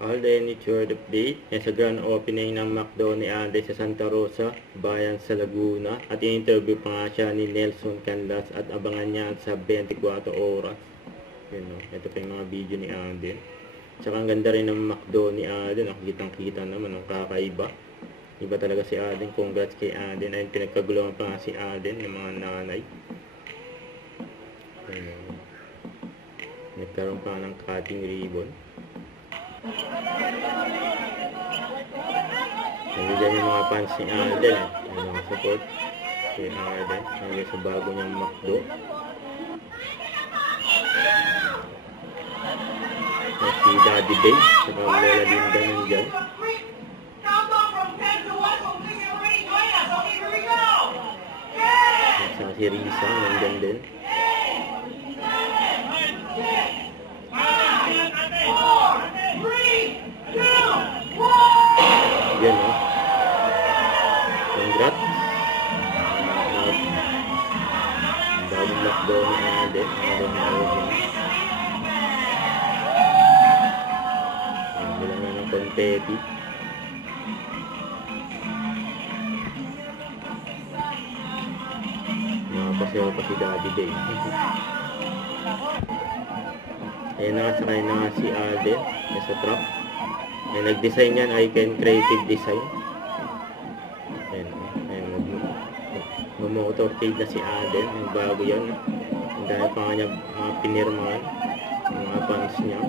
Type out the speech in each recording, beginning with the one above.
All the Nature Update sa grand opening ng McDo ni Andes sa Santa Rosa, bayan sa Laguna. At i-interview pa nga siya ni Nelson Canlas at abangan niya sa 24 oras. Yun, no? Ito pa yung mga video ni Andes. Tsaka ang ganda rin ng McDo ni Aden. Kitang-kita naman, ang kakaiba. Iba talaga si Aden. Congrats kay Aden. Ayun, pinagkaguluhan pa nga si Aden ng mga nanay. Ayun. Nagkaroon pa ng cutting ribbon. Nandiyan yung mga fans ni Aden. Yung mga support kay Aden. Nandiyan sa bago niyang McDo. At si Daddy Day. Saka Lola Linda nandiyan. At saka si Risa nandiyan din. Yan, no? Congrats. Bagong McDo ni Aden. Wala na ng confetti. Nakapasayaw pa si Daddy Day. Ayan, nakasakay na nga si Aden sa truck. Ayan, nag-design yan, Icon Creative Design. Ayan, mag-motorcade na si Aden. Yung bago yan. Ang dahil pa nga niya mga pinirmahan. Yung mga fans niya.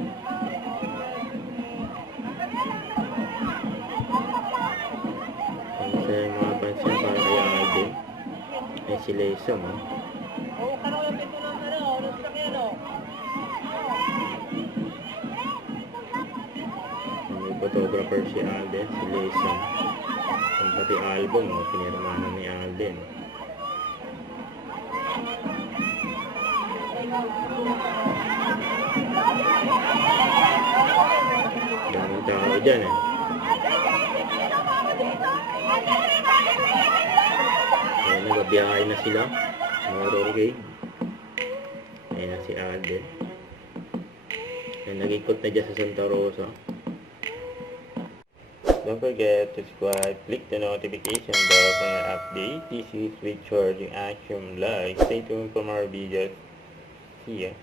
Kasi yung mga fans niya para kay Aden. Ayan si Lesa, no? Photographer si Alden, si Lesa. Ang pati album, pinirmahan ni Alden. Daming tao dyan, eh. Ayan, nagbabiyahe na sila. Motorcade. Ayan na si Alden. Ayan, nag-ikot na dyan sa Santa Rosa. Don't forget to subscribe, click the notification bell for my update. This is Richard, yung Action Live. Stay tuned for more videos. See ya.